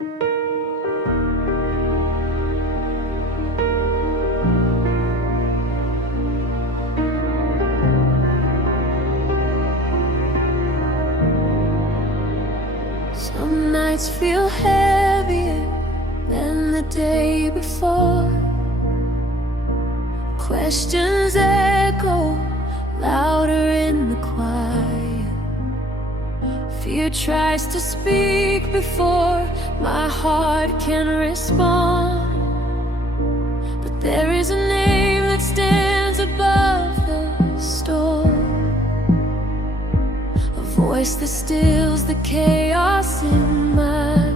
Some nights feel heavier than the day before. Questions echo louder in the quiet. Fear tries to speak before my heart can respond. But there is a name that stands above the storm, a voice that stills the chaos in my